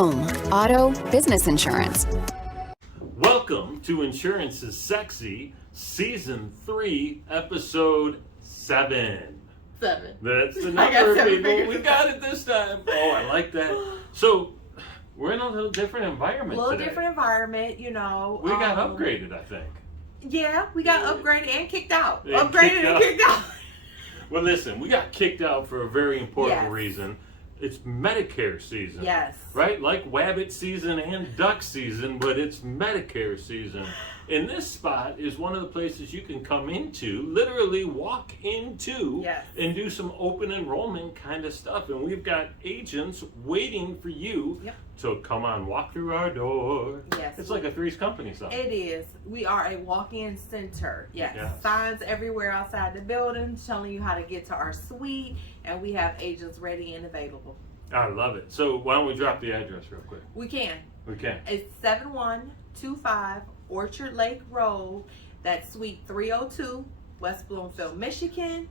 home, auto, business insurance. Welcome to Insurance is Sexy, Season 3, Episode 7. 7. That's the number, people. We got it this time. Oh, I like that. So, we're in a little different environment A little today. different environment, you know. We got upgraded, I think. Yeah, we got upgraded and kicked out. And Upgraded and kicked out. Well, listen, we got kicked out for a very important Yes. reason. It's Medicare season. Yes. Right? Like Wabbit season and duck season, but it's Medicare season. And this spot is one of the places you can come into, literally walk into, Yes. and do some open enrollment kind of stuff. And we've got agents waiting for you to come on, walk through our door. Yes. It's like a Three's Company song. It is. We are a walk-in center. Yes. Yes. Signs everywhere outside the building telling you how to get to our suite, and we have agents ready and available. I love it. So why don't we drop the address real quick? We can. We can. It's 7125 Orchard Lake Road. That's Suite 302, West Bloomfield, Michigan,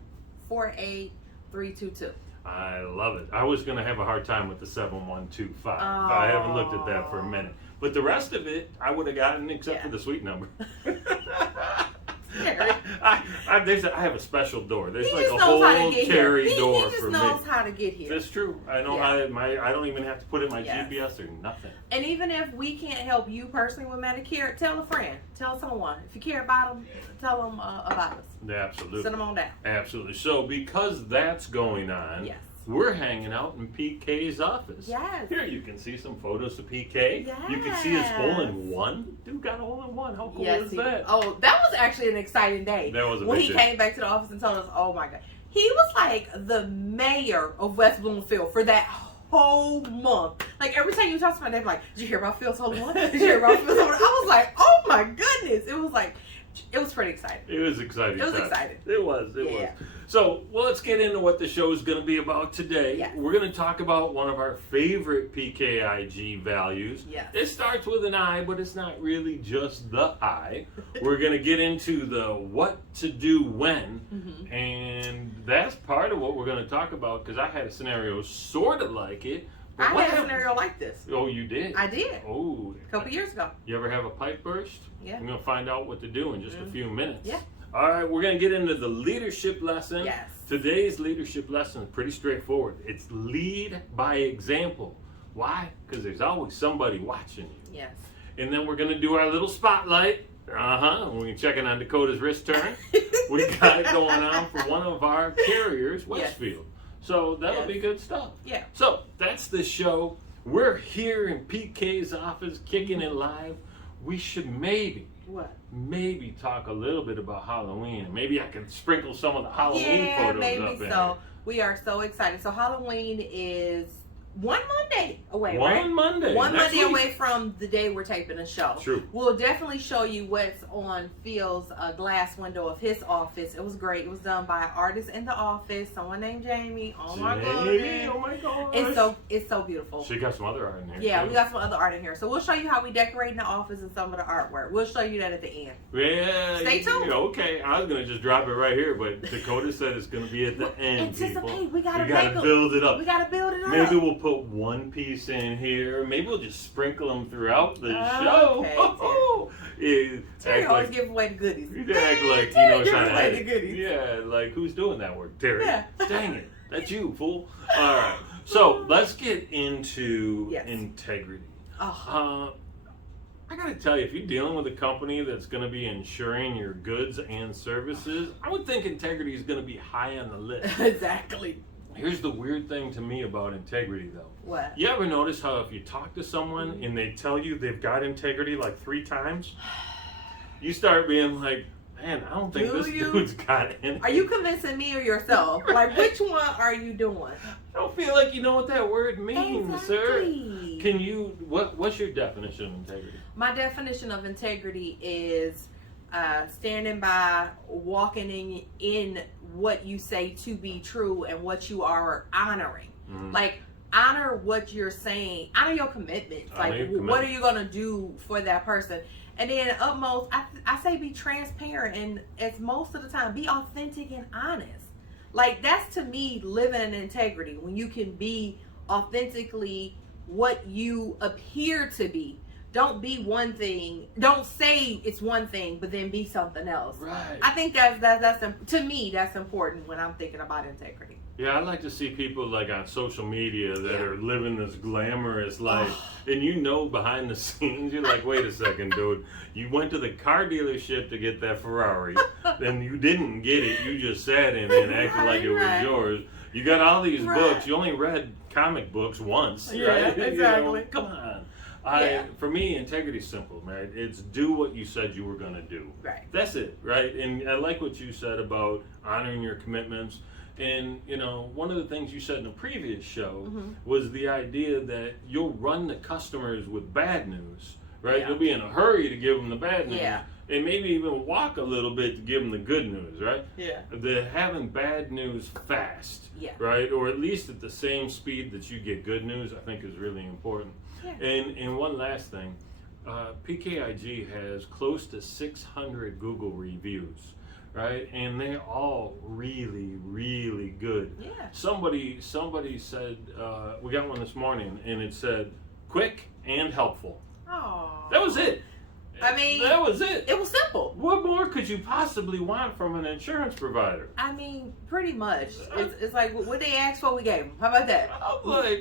48322. I love it. I was going to have a hard time with the 7125. I haven't looked at that for a minute. But the rest of it, I would have gotten except for the suite number. I have a special door. There's like a whole carry door for me. He just knows how to get here. That's true. I know how. I don't even have to put in my GPS or nothing. And even if we can't help you personally with Medicare, tell a friend, tell someone. If you care about them, tell them about us. Yeah, absolutely. Send them on down. Absolutely. So because that's going on, we're hanging out in PK's office. Yes. Here you can see some photos of PK. Yes. You can see his hole-in-one. Dude got a hole-in-one. How cool is that? Oh, that was actually an exciting day. That was a when big he day. came back to the office and told us, oh my God. He was like the mayor of West Bloomfield for that whole month. Like every time you talk to somebody, they'd be like, did you hear about Phil's hole-in-one? Did you hear about Phil's hole-in-one? I was like, oh my goodness. It was pretty exciting. It was exciting. It was exciting. It was. So, let's get into what the show is going to be about today. Yes. We're going to talk about one of our favorite PKIG values. Yes. It starts with an I, but it's not really just the I. We're going to get into the what to do when, and that's part of what we're going to talk about because I had a scenario sort of like it. I had a scenario like this. Oh, you did? I did. Oh. A couple years ago. You ever have a pipe burst? Yeah. I'm going to find out what to do in just a few minutes. Yeah. All right, we're going to get into the leadership lesson. Yes. Today's leadership lesson is pretty straightforward. It's lead by example. Why? Because there's always somebody watching you. Yes. And then we're going to do our little spotlight. We're checking on Dakota's wrist turn. We got it going on for one of our carriers, Westfield. So that'll be good stuff. Yeah. So that's the show. We're here in PK's office, kicking it live. We should maybe talk a little bit about Halloween. Maybe I can sprinkle some of the Halloween photos up in so. We are so excited. So Halloween is one Monday away, right? One Monday away from the day we're taping the show. True. We'll definitely show you what's on Phil's glass window of his office. It was great. It was done by an artist in the office, someone named Jamie. Oh my god! It's so beautiful. She got some other art in here. Yeah, too. we got some other art in here. So we'll show you how we decorate in the office and some of the artwork. We'll show you that at the end. Yeah. Stay tuned. Okay, I was gonna just drop it right here, but Dakota said it's gonna be at the end. Anticipate. People. We gotta build it up. We gotta build it up. Maybe we'll put one piece in here. Maybe we'll just sprinkle them throughout the show. Okay, Terry always give away the goodies. You act like Terry you know give trying away to. the goodies. Yeah, like who's doing that work, Terry? Yeah. Dang it, that's you, fool. All right, so let's get into integrity. Oh. I gotta tell you, if you're dealing with a company that's gonna be insuring your goods and services, I would think integrity is gonna be high on the list. Exactly. Here's the weird thing to me about integrity, though. What? You ever notice how if you talk to someone and they tell you they've got integrity like 3 times, you start being like, man, I don't think this dude's got any. Are you convincing me or yourself? Like, which one are you doing? I don't feel like you know what that word means, sir. Can you, what's your definition of integrity? My definition of integrity is standing by, walking in what you say to be true and what you are honoring. Like, honor what you're saying, honor your commitments. Like, what are you going to do for that person? And then utmost, I say be transparent, and as most of the time, be authentic and honest. Like, that's to me living in integrity, when you can be authentically what you appear to be. Don't be one thing. Don't say it's one thing, but then be something else. Right. I think that's to me, that's important when I'm thinking about integrity. Yeah, I like to see people like on social media that are living this glamorous life, and behind the scenes, you're like, wait a second, dude. You went to the car dealership to get that Ferrari, then you didn't get it. You just sat in it and acted like it was yours. You got all these books. You only read comic books once, right? Exactly. Come on. For me, integrity's simple, right? It's do what you said you were going to do. Right. That's it, right? And I like what you said about honoring your commitments. And, one of the things you said in a previous show was the idea that you'll run the customers with bad news, right? You'll be in a hurry to give them the bad news. Yeah. And maybe even walk a little bit to give them the good news, right? Yeah. The having bad news fast, right? Or at least at the same speed that you get good news, I think is really important. Yeah. And one last thing, PKIG has close to 600 Google reviews, right? And they're all really, really good. Yeah. Somebody said, we got one this morning, and it said, quick and helpful. Oh. That was it. I mean, that was it. It was simple. What more could you possibly want from an insurance provider? I mean, pretty much. It's like what they asked for, we gave them. How about that?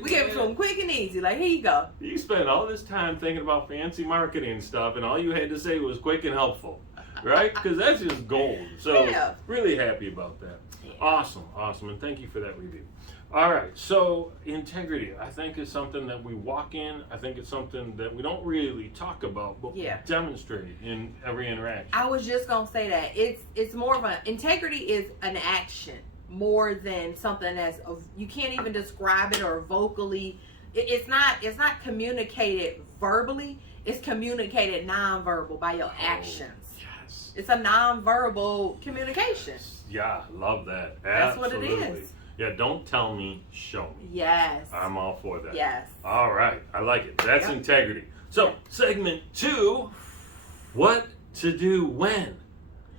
We gave it to them quick and easy. Like, here you go. You spent all this time thinking about fancy marketing stuff, and all you had to say was quick and helpful, right? Because that's just gold. So, really happy about that. Yeah. Awesome, and thank you for that review. All right, so integrity, I think, is something that we walk in. I think it's something that we don't really talk about, but we demonstrate in every interaction. I was just gonna say that it's more of integrity is an action more than something that's you can't even describe it or vocally. It's not communicated verbally. It's communicated nonverbal by your actions. Yes, it's a nonverbal communication. Yeah, love that. That's Absolutely. what it is. Yeah, don't tell me, show me. Yes. I'm all for that. Yes. All right, I like it. That's integrity. So, segment 2, what to do when?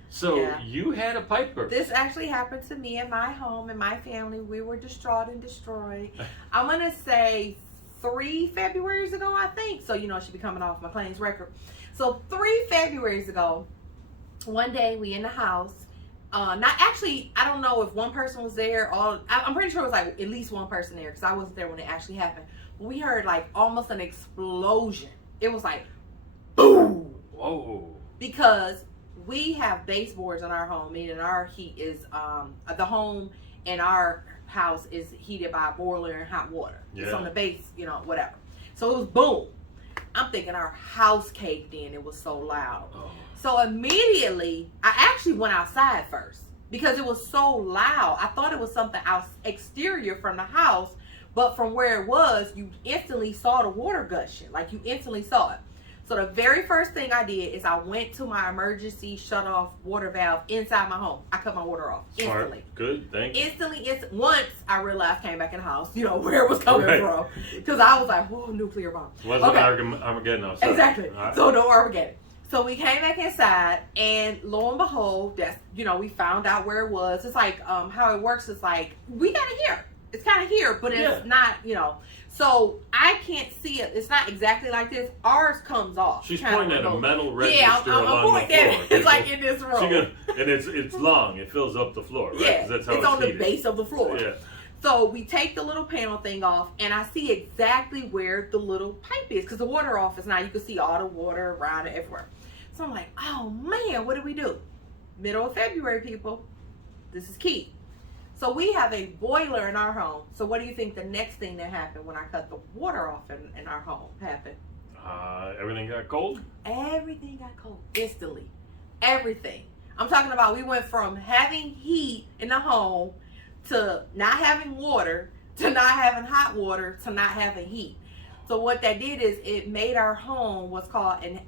So, you had a pipe burst. This actually happened to me in my home, and my family. We were distraught and destroyed. I'm going to say 3 Februarys ago, I think. So, I should be coming off my claims record. So, 3 Februarys ago, one day we in the house. I don't know if one person was there. I'm pretty sure it was like at least one person there because I wasn't there when it actually happened. But we heard like almost an explosion. It was like, boom. Whoa. Because we have baseboards in our home, meaning our heat is, the home in our house is heated by a boiler and hot water. Yeah. It's on the base, whatever. So it was boom. I'm thinking our house caved in. It was so loud. Oh. So immediately, I actually went outside first because it was so loud. I thought it was something exterior from the house, but from where it was, you instantly saw the water gushing. Like, you instantly saw it. So the very first thing I did is I went to my emergency shut-off water valve inside my home. I cut my water off instantly. Smart. Good, thank you. Instantly, once I realized, came back in the house, where it was coming from. Because I was like, whoa, nuclear bomb. Wasn't Armageddon outside. Exactly. Right. So no Armageddon. So we came back inside, and lo and behold, that's we found out where it was. It's like how it works is like we got it here. It's kind of here, but it's not, So I can't see it. It's not exactly like this. Ours comes off. She's pointing at a metal register along the floor. It's like in this room. And it's long. It fills up the floor, right? Yeah, that's how it's on the base of the floor. Yeah. So we take the little panel thing off, and I see exactly where the little pipe is, because the water off is now. You can see all the water around it everywhere. So I'm like, oh man, what do we do? Middle of February, people. This is key. So we have a boiler in our home. So what do you think the next thing that happened when I cut the water off in our home happened? Everything got cold? Everything got cold instantly. Everything. I'm talking about we went from having heat in the home to not having water, to not having hot water, to not having heat. So what that did is it made our home what's called an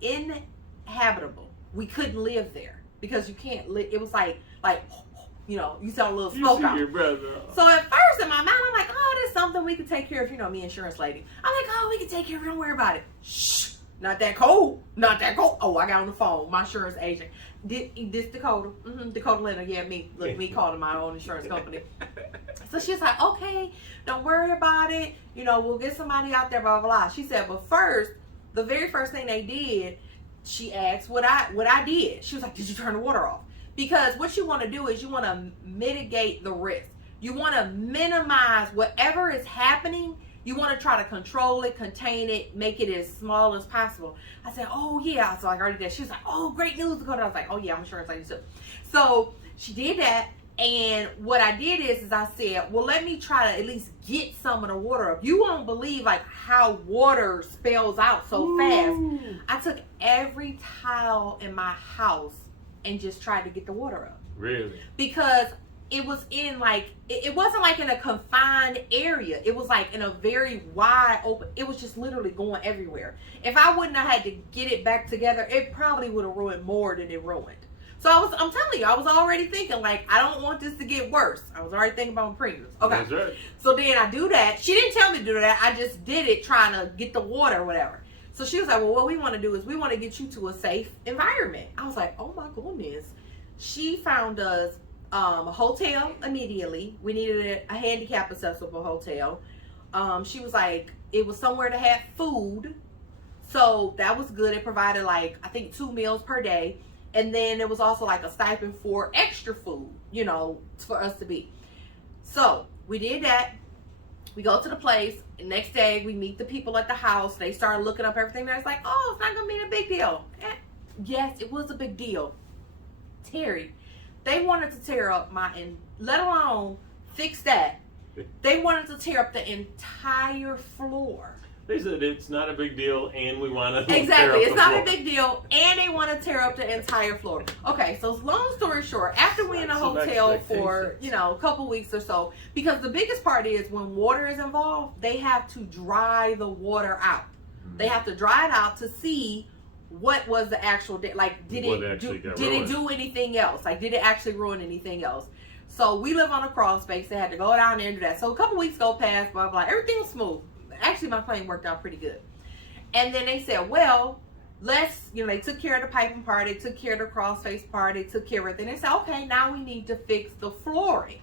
inhabitable. We couldn't live there because you can't live. It was like you saw a little smoke out. Your brother. So at first in my mind, I'm like, oh, that's something we could take care of. Me, insurance lady. I'm like, oh, we can take care of it. Don't worry about it. Shh. Not that cold. Not that cold. Oh, I got on the phone. My insurance agent. This Dakota. Dakota Leonard. Yeah, me. Look, me calling my own insurance company. So she's like, okay, don't worry about it. You know, we'll get somebody out there, blah, blah, blah. She said, but first, the very first thing they did, she asked what I did. She was like, did you turn the water off? Because what you want to do is you want to mitigate the risk. You want to minimize whatever is happening. You want to try to control it, contain it, make it as small as possible. I said, oh yeah. So I already did. She was like, oh, great news, Dakota. I was like, oh yeah, I'm insurance lady too. So she did that. And what I did is I said, well, let me try to at least get some of the water up. You won't believe like how water spills out so fast. I took every tile in my house and just tried to get the water up. Really? Because it was in like, it wasn't like in a confined area. It was like in a very wide open, it was just literally going everywhere. If I wouldn't have had to get it back together, it probably would have ruined more than it ruined. So I'm telling you, I was already thinking like, I don't want this to get worse. I was already thinking about my premiums. Okay. That's right. So then I do that. She didn't tell me to do that. I just did it trying to get the water or whatever. So she was like, well, what we want to do is we want to get you to a safe environment. I was like, oh my goodness. She found us a hotel immediately. We needed a handicap accessible hotel. She was like, it was somewhere that had food. So that was good. It provided like, I think 2 meals per day. And then it was also like a stipend for extra food, you know, for us to be. So we did that. We go to the place. Next day, we meet the people at the house. They started looking up everything. They're like, oh, it's not going to be a big deal. Yes, it was a big deal. Terry, they wanted to tear up let alone fix that. They wanted to tear up the entire floor. They said it's not a big deal, and we want to exactly. It's not a big deal, and they want to tear up the entire floor. Okay, so long story short, after we in a hotel for a couple weeks or so, because the biggest part is when water is involved, they have to dry the water out. They have to dry it out to see what was the actual like did it do anything else? Like did it actually ruin anything else? So we live on a crawl space. They had to go down there and do that. So a couple weeks go past, blah blah. Everything was smooth. Actually, my claim worked out pretty good. And then they said, well, they took care of the piping part, they took care of the crawl space part, they took care of everything. They said, okay, now we need to fix the flooring.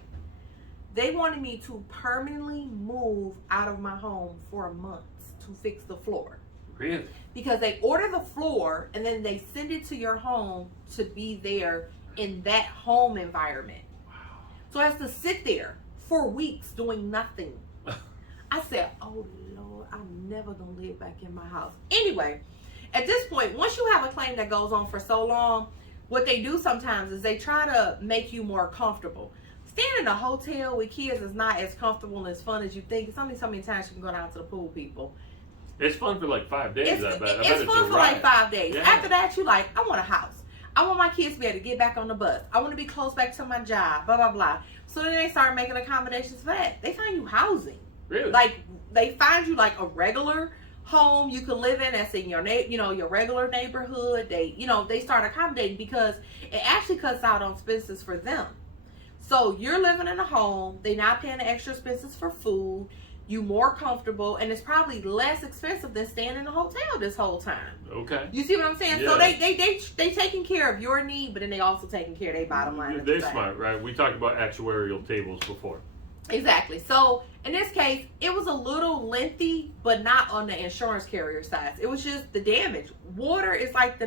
They wanted me to permanently move out of my home for months to fix the floor. Really? Because they order the floor and then they send it to your home to be there in that home environment. Wow. So I have to sit there for weeks doing nothing. I said, oh Lord, I'm never gonna live back in my house. Anyway, at this point, once you have a claim that goes on for so long, what they do sometimes is they try to make you more comfortable. Staying in a hotel with kids is not as comfortable and as fun as you think. It's only so many times you can go down to the pool, people. It's fun for like 5 days. It's fun for like 5 days. Yeah. After that, you like, I want a house. I want my kids to be able to get back on the bus. I want to be close back to my job, blah, blah, blah. So then they start making accommodations for that. They find you housing. Really? Like they find you like a regular home you can live in that's in your your regular neighborhood. They start accommodating because it actually cuts out on expenses for them. So you're living in a home, they're not paying the extra expenses for food, you more comfortable, and it's probably less expensive than staying in a hotel this whole time. Okay. You see what I'm saying? Yeah. So they taking care of your need, but then they also taking care of their bottom line. They're smart, right? We talked about actuarial tables before. Exactly. So in this case, it was a little lengthy, but not on the insurance carrier side. It was just the damage. Water is like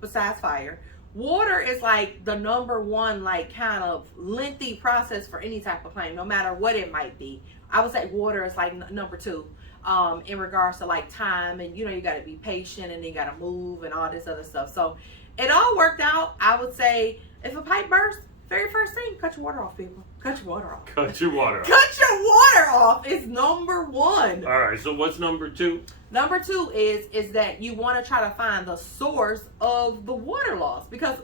besides fire, water is like the number one, like kind of lengthy process for any type of claim, no matter what it might be. I would say water is like number 2 in regards to like time, and you got to be patient, and then you got to move and all this other stuff. So it all worked out. I would say if a pipe bursts, very first thing, cut your water off, people. Cut your water off. Cut your water off. Cut your water off is number 1. All right, so what's number 2? Number 2 is that you want to try to find the source of the water loss, because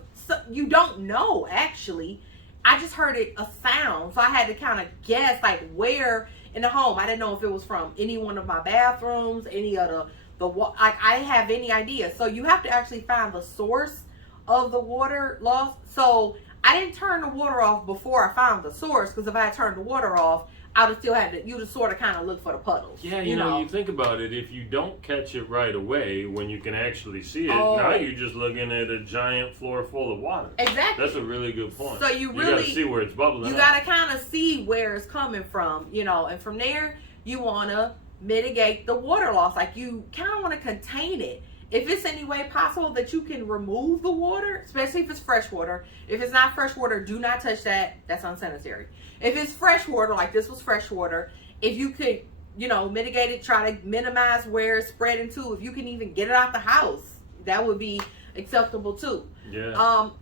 you don't know, actually. I just heard a sound, so I had to kind of guess like where in the home. I didn't know if it was from any one of my bathrooms, any of I didn't have any idea. So you have to actually find the source of the water loss. So I didn't turn the water off before I found the source, because if I had turned the water off, I would have still had to, you'd have sort of kind of look for the puddles. Yeah, you know, you think about it, if you don't catch it right away when you can actually see it, now you're just looking at a giant floor full of water. Exactly. That's a really good point. So you really got to see where it's bubbling. You got to kind of see where it's coming from, you know, and from there, you want to mitigate the water loss. Like, you kind of want to contain it. If it's any way possible that you can remove the water, especially if it's fresh water. If it's not fresh water, do not touch that. That's unsanitary. If it's fresh water, like this was fresh water, if you could, you know, mitigate it, try to minimize where it's spreading to. If you can even get it out the house, that would be acceptable too. Yeah.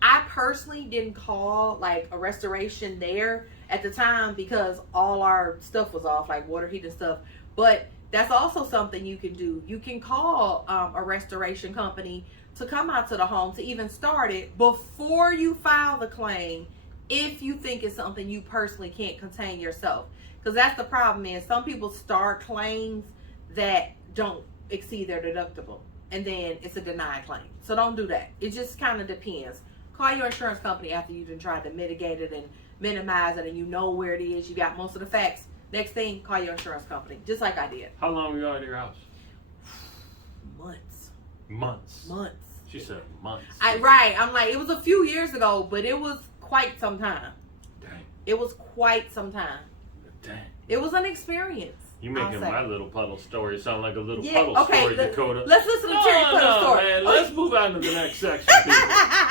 I personally didn't call like a restoration there at the time because all our stuff was off, like water heat and stuff. But that's also something you can do. You can call a restoration company to come out to the home to even start it before you file the claim, if you think it's something you personally can't contain yourself. Because that's the problem, is some people start claims that don't exceed their deductible, and then it's a denied claim. So don't do that. It just kind of depends. Call your insurance company after you've been trying to mitigate it and minimize it, and you know where it is. You got most of the facts. Next thing, call your insurance company, just like I did. How long were you out of your house? Months. Months. Months. She said months. Right. I'm like, it was a few years ago, but it was quite some time. Dang. It was quite some time. Dang. It was an experience. You making my little puddle story sound like a little puddle story, Dakota. Let's listen to Terry Puddle story. Man, let's move on to the next section, people.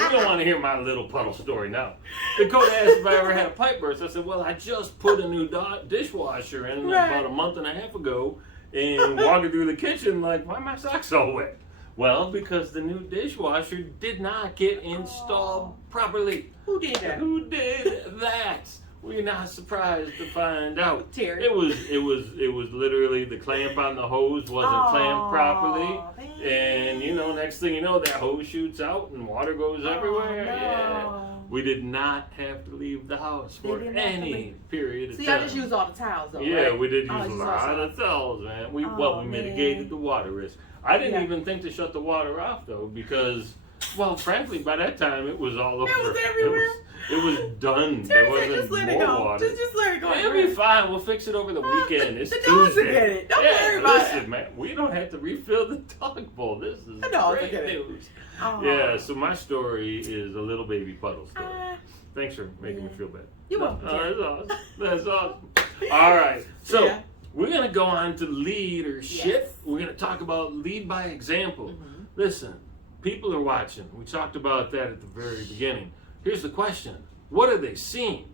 We don't want to hear my little puddle story now. Dakota asked if I ever had a pipe burst. I said, well, I just put a new dishwasher in about a month and a half ago, and walking through the kitchen, like, why are my socks all wet? Well, because the new dishwasher did not get installed properly. Who did that? Who did that? We're not surprised to find out. Terry. It was literally the clamp on the hose wasn't clamped properly, and you know, next thing you know, that hose shoots out and water goes everywhere. No. Yeah, we did not have to leave the house for any period of time. See, I just used all the towels though. Yeah, right? we did use a lot of towels, man. We mitigated the water risk. I didn't even think to shut the water off though, because, well, frankly, by that time it was all over. It was everywhere. It was done. Terry There said, wasn't just let more it go. water. Just let it go. It'll be fine. We'll fix it over the weekend. It's the dogs Tuesday. will get it. Don't worry about listen, it. man, we don't have to refill the dog bowl. This is The dogs will great get it. news. Yeah, so my story is a little baby puddle story. Thanks for making me feel bad. You're welcome. That's awesome. That's awesome. All right. So we're going to go on to leadership. Yes. We're going to talk about lead by example. Listen, people are watching. We talked about that at the very beginning. Here's the question. What are they seeing?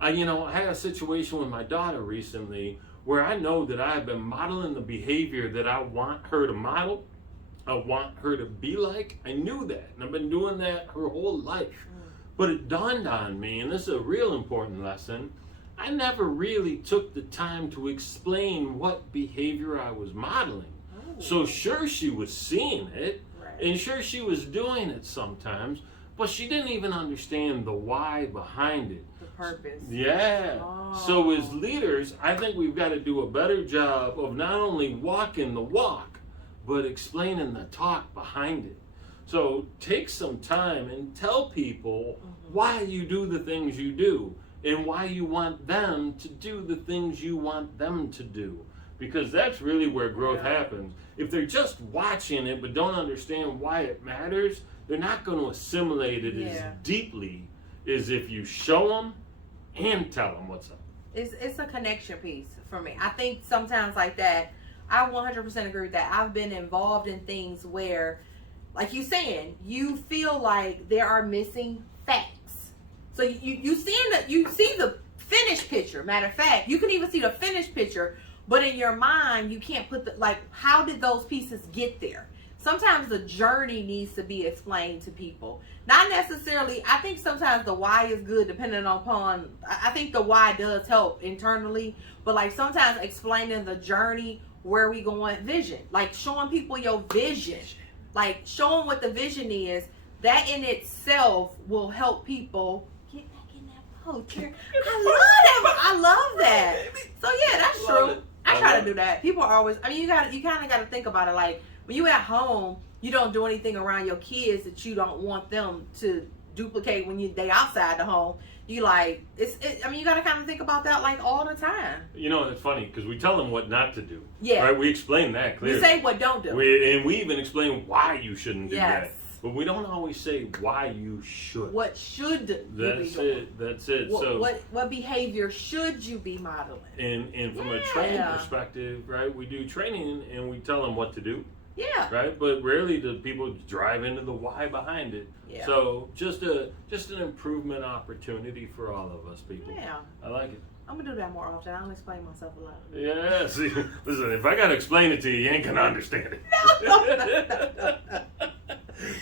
I had a situation with my daughter recently where I know that I've been modeling the behavior that I want her to model. I want her to be like. I knew that, and I've been doing that her whole life. But it dawned on me, and this is a real important lesson, I never really took the time to explain what behavior I was modeling. So sure, she was seeing it, and sure, she was doing it sometimes, but she didn't even understand the why behind it. The purpose. Yeah. So as leaders, I think we've got to do a better job of not only walking the walk, but explaining the talk behind it. So take some time and tell people why you do the things you do and why you want them to do the things you want them to do. Because that's really where growth happens. If they're just watching it but don't understand why it matters, they're not going to assimilate it as deeply as if you show them and tell them what's up. It's a connection piece for me. I think sometimes like that, I 100% agree with that. I've been involved in things where, like you saying, you feel like there are missing facts. So you see the finished picture. Matter of fact, you can even see the finished picture, but in your mind, you can't put how did those pieces get there? Sometimes the journey needs to be explained to people. Not necessarily, I think sometimes the why is good depending upon, I think the why does help internally, but like sometimes explaining the journey, where we going, vision, like showing people your vision, like showing what the vision is, that in itself will help people get back in that poacher. I love that. So yeah, that's true. I try to do that. People are always, you kind of got to think about it, like, when you at home, you don't do anything around your kids that you don't want them to duplicate when they outside the home. You like, I mean, you got to kind of think about that like all the time. You know, it's funny because we tell them what not to do. Yeah. Right? We explain that clearly. We say what don't do. And we even explain why you shouldn't do Yes. that. But we don't always say why you should. What should you be doing? That's it. What behavior should you be modeling? And from a training perspective, right, we do training and we tell them what to do. Yeah. Right? But rarely do people drive into the why behind it. Yeah. So just an improvement opportunity for all of us people. Yeah. I like it. I'm gonna do that more often. I don't explain myself a lot. Yeah, see, listen, if I gotta explain it to you, you ain't gonna understand it.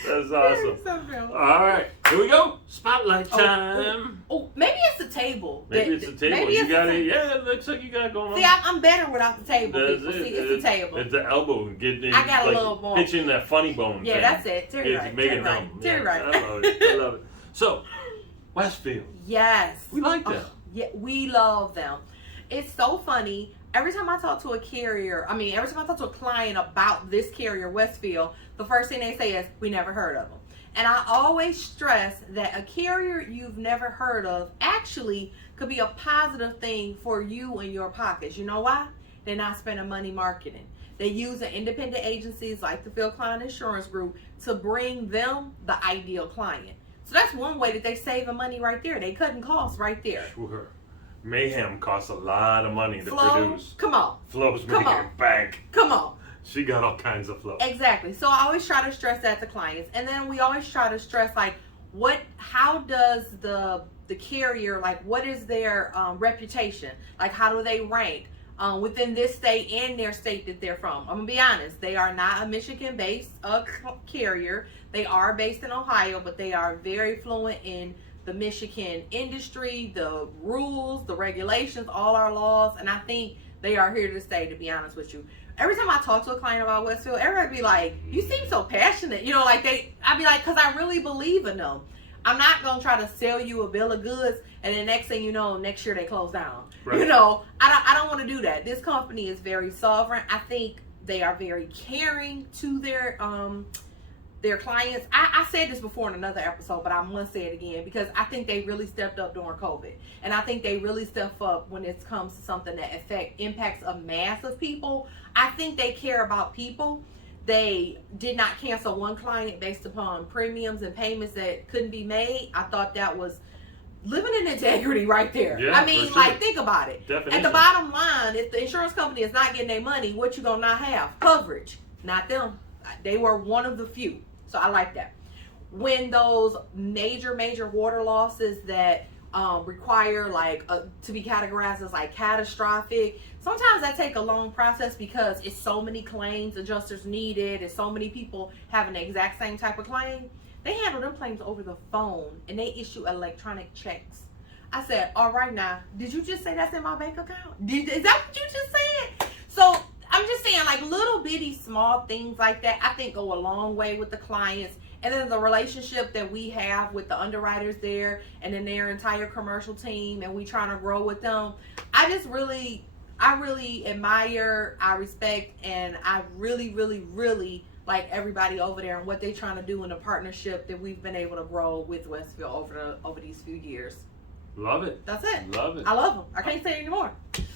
That's awesome. So All right, here we go. Spotlight time. Oh, maybe it's the table. Maybe it's the table. Maybe You got it. Yeah, it looks like you got it going on. See, I'm better without the table. That's People. it. See, it's the table. It's the elbow. I got a little more. Pitching that funny bone. Yeah, thing. that's it. Terry right. Make Terry it right. numb. Terry right. I love it. I love it. So, Westfield. Yes. We like them. Yeah, we love them. It's so funny. Every time I talk to a carrier, every time I talk to a client about this carrier, Westfield, the first thing they say is, we never heard of them. And I always stress that a carrier you've never heard of actually could be a positive thing for you and your pockets. You know why? They're not spending money marketing. They use independent agencies like the Phil Klein Insurance Group to bring them the ideal client. So that's one way that they saving money right there. They cutting costs right there. Sure. Mayhem costs a lot of money to Flo, produce. come on. Flow's Come making on. bank. Come on. She got all kinds of flow. Exactly. So I always try to stress that to clients. And then we always try to stress like how does the carrier, like what is their reputation? Like how do they rank within this state and their state that they're from? I'm gonna be honest, they are not a Michigan-based carrier. They are based in Ohio, but they are very fluent in the Michigan industry, the rules, the regulations, all our laws, and I think they are here to stay, to be honest with you. Every time I talk to a client about Westfield, everybody be like, you seem so passionate. You know, like I'd be like, because I really believe in them. I'm not going to try to sell you a bill of goods, and then next thing you know, next year they close down. Right. You know, I don't want to do that. This company is very sovereign. I think they are very caring to their clients. I said this before in another episode, but I must say it again because I think they really stepped up during COVID. And I think they really step up when it comes to something that impacts a mass of people. I think they care about people. They did not cancel one client based upon premiums and payments that couldn't be made. I thought that was living in integrity right there. Yeah, sure. Like, think about it. Definition. At the bottom line, if the insurance company is not getting their money, what you gonna not have? Coverage. Not them. They were one of the few. So I like that. When those major water losses that require to be categorized as like catastrophic, sometimes that take a long process because it's so many claims adjusters needed and so many people having the exact same type of claim. They handle them claims over the phone and they issue electronic checks. I said, all right now, did you just say that's in my bank account? Is that what you just said? So I'm just saying, like, little bitty small things like that, I think go a long way with the clients. And then the relationship that we have with the underwriters there and then their entire commercial team, and we trying to grow with them. I really admire, I respect, and I really like everybody over there and what they're trying to do in the partnership that we've been able to grow with Westfield over these few years. Love it. That's it. Love it. I love them. I can't say anymore.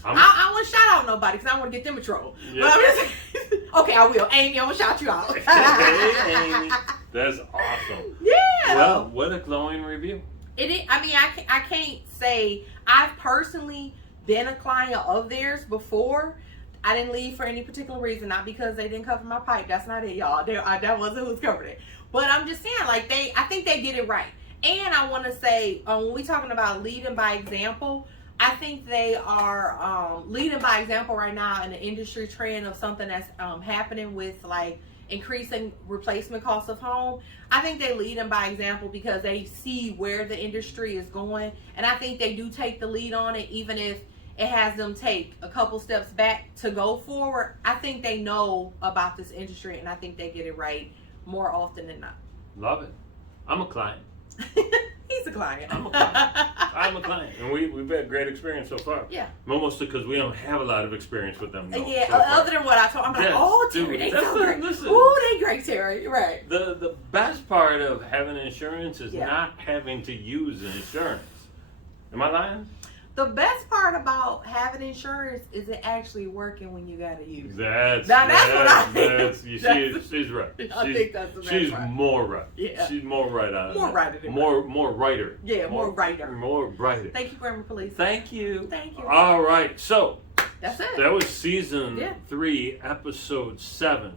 I don't want to shout out nobody because I don't want to get them in trouble. Yeah. But I'm just okay, I will. Amy, I'm going to shout you out. Hey, Amy. That's awesome. Yeah. Well, what a glowing review. It is. I can't say I've personally been a client of theirs before. I didn't leave for any particular reason, not because they didn't cover my pipe. That's not it, y'all. That wasn't who's covered it. But I'm just saying, like, I think they did it right. And I want to say, when we're talking about leading by example, I think they are leading by example right now in the industry trend of something that's happening with like increasing replacement costs of home. I think they lead them by example because they see where the industry is going. And I think they do take the lead on it, even if it has them take a couple steps back to go forward. I think they know about this industry and I think they get it right more often than not. Love it. I'm a client. He's a client. I'm a client. I'm a client, and we've had great experience so far. Yeah. Almost because we don't have a lot of experience with them. Though, Yeah, so far. other than what I told, I'm like, Yes, oh, Terry, dude, they that's so the- great. listen. Ooh, they great, Terry. Right. The best part of having insurance is Yeah. not having to use insurance. Am I lying? The best part about having insurance is it actually working when you gotta use it. That's Now, that's what I think. She's right. I think that's the best She's part. more right. Yeah. She's more right on More that. right than More writer. Yeah, more writer. More brighter. Thank you, Grammar Police. Thank you. Thank you. All right. So That's it. that was season Yeah. 3, episode 7.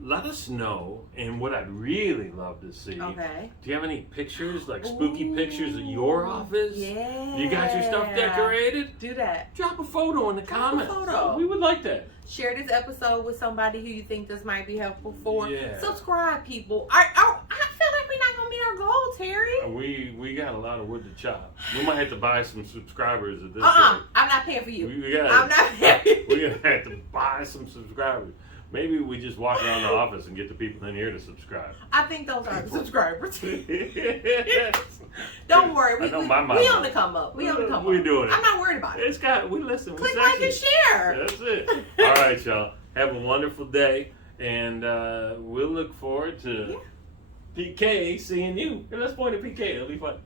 Let us know, and what I'd really love to see. Okay. Do you have any pictures, like spooky Ooh, pictures of your office? Yeah. You got your stuff decorated? Do that. Drop a photo in the Drop a comments. photo. We would like that. Share this episode with somebody who you think this might be helpful for. Yeah. Subscribe, people. I feel like we're not gonna meet our goal, Terry. We got a lot of wood to chop. We might have to buy some subscribers at this I'm rate. not paying for you. We gotta, I'm not paying. We're gonna have to buy some subscribers. Maybe we just walk around the office and get the people in here to subscribe. I think those are the subscribers. Don't worry. I know my mama. We on the come up. We on the come up. We're doing it. I'm not worried about it. It's got. We listen. Click we like and sexy. share. That's it. All right, y'all. Have a wonderful day, and we'll look forward to PK seeing you. Hey, let's point at PK. It'll be fun.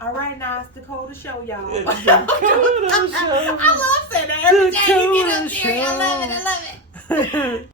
All right, now it's Dakota show, y'all. It's Dakota show. I love saying that every day you get Dakota up there. I love it. I love it.